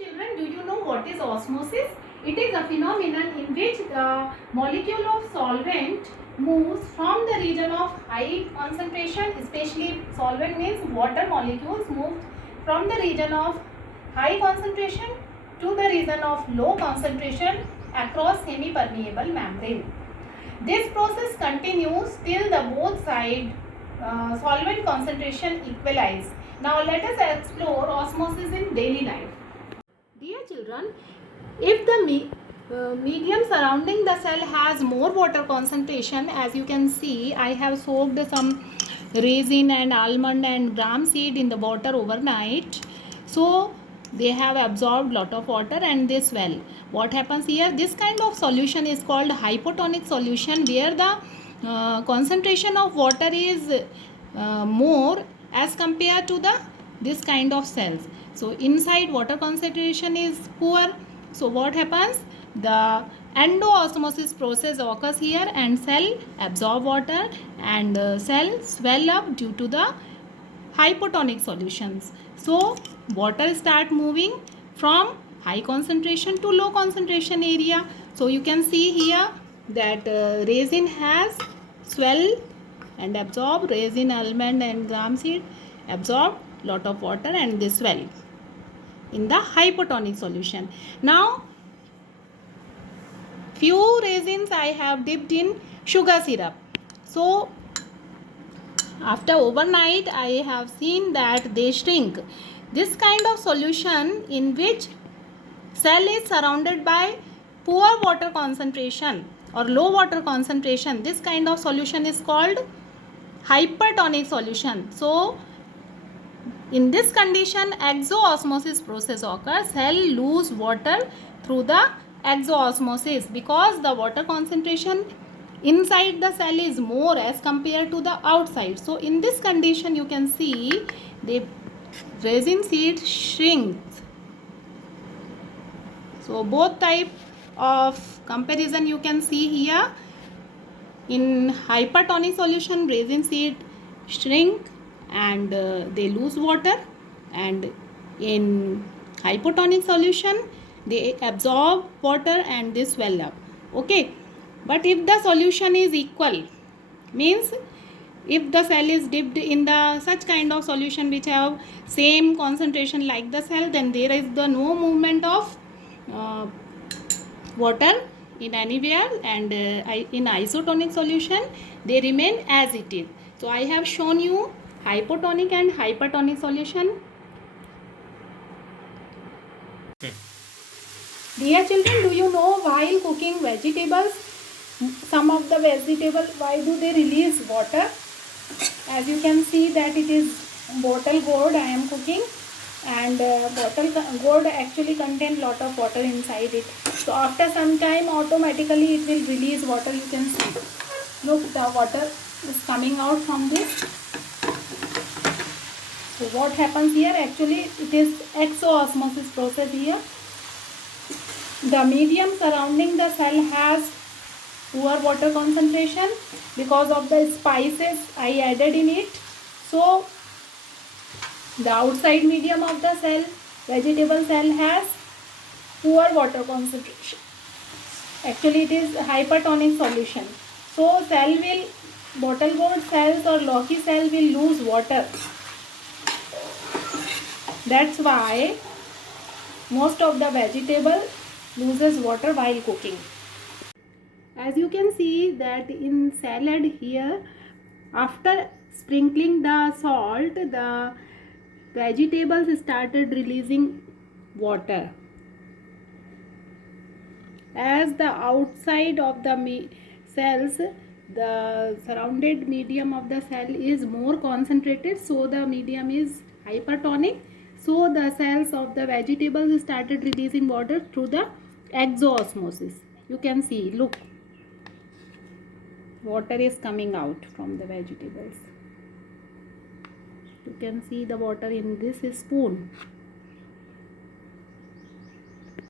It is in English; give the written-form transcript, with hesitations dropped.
children, do you know what is osmosis? It is a phenomenon in which the molecule of solvent moves from the region of high concentration, especially solvent means water molecules move from the region of high concentration to the region of low concentration across semi-permeable membrane. This process continues till the both side solvent concentration equalize. Now let us explore osmosis in daily life. Dear children, if the medium surrounding the cell has more water concentration, as you can see, I have soaked some raisin and almond and gram seed in the water overnight. So they have absorbed lot of water and they swell. What happens here? This kind of solution is called hypotonic solution, where the concentration of water is more as compared to the this kind of cells. So inside water concentration is poor. So what happens? The endoosmosis process occurs here and cell absorb water and cell swell up due to the hypotonic solutions. So water start moving from high concentration to low concentration area. So you can see here that raisin has swell and absorb, raisin, almond and gram seed absorb lot of water and they swell in the hypotonic solution. Now few raisins I have dipped in sugar syrup. So after overnight I have seen that they shrink. This kind of solution in which cell is surrounded by poor water concentration or low water concentration, this kind of solution is called hypertonic solution. So in this condition exoosmosis process occurs. Cell lose water through the exoosmosis because the water concentration inside the cell is more as compared to the outside. So in this condition you can see the resin seed shrinks. So both type of comparison you can see here. In hypertonic solution resin seed shrink and they lose water, and in hypotonic solution they absorb water and they swell up. Okay, but if the solution is equal, means if the cell is dipped in the such kind of solution which have same concentration like the cell, then there is the no movement of water in anywhere, and in isotonic solution they remain as it is. So I have shown you hypotonic and hypertonic solution. Dear children, do you know while cooking vegetables, some of the vegetables, why do they release water? As you can see that it is bottle gourd I am cooking, and bottle gourd actually contain lot of water inside it. So after some time automatically it will release water. You can see, look, the water is coming out from this. So what happens here? Actually it is exoosmosis process here. The medium surrounding the cell has poor water concentration because of the spices I added in it. So the outside medium of the cell, vegetable cell, has poor water concentration. Actually it is hypertonic solution. So cell will, bottle gourd cells or Loki cell will lose water. That's why most of the vegetable loses water while cooking. As you can see that in salad here, after sprinkling the salt, the vegetables started releasing water. As the outside of the cells, the surrounded medium of the cell is more concentrated, so the medium is hypertonic. So the cells of the vegetables started releasing water through the exoosmosis. You can see, look, water is coming out from the vegetables. You can see the water in this spoon.